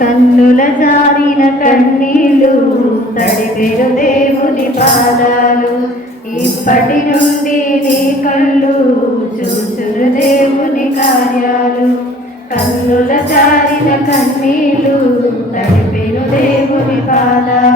కన్నుల జారిన కన్నీళ్ళు తడిపెరు దేవుని పాదాలు. ఇప్పటి నుండి నీ కళ్ళు చూచును దేవుని కార్యాలు. కన్నుల జారిన కన్నీళ్ళు తడిపెరు దేవుని పాదాలు.